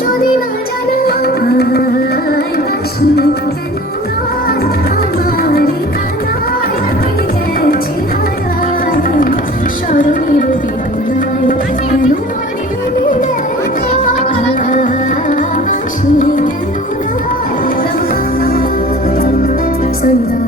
যদি না জানা আমায় বাসলে কেন আমার কানায় গেছি হারায়। স্মরণের বেদনায় কেন মনে ভেবে দেয়? বাসলে কেন সন্ধ্যা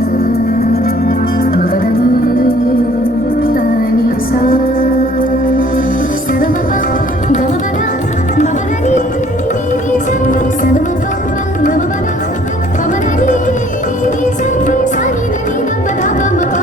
సరి సరి ని ని ద ప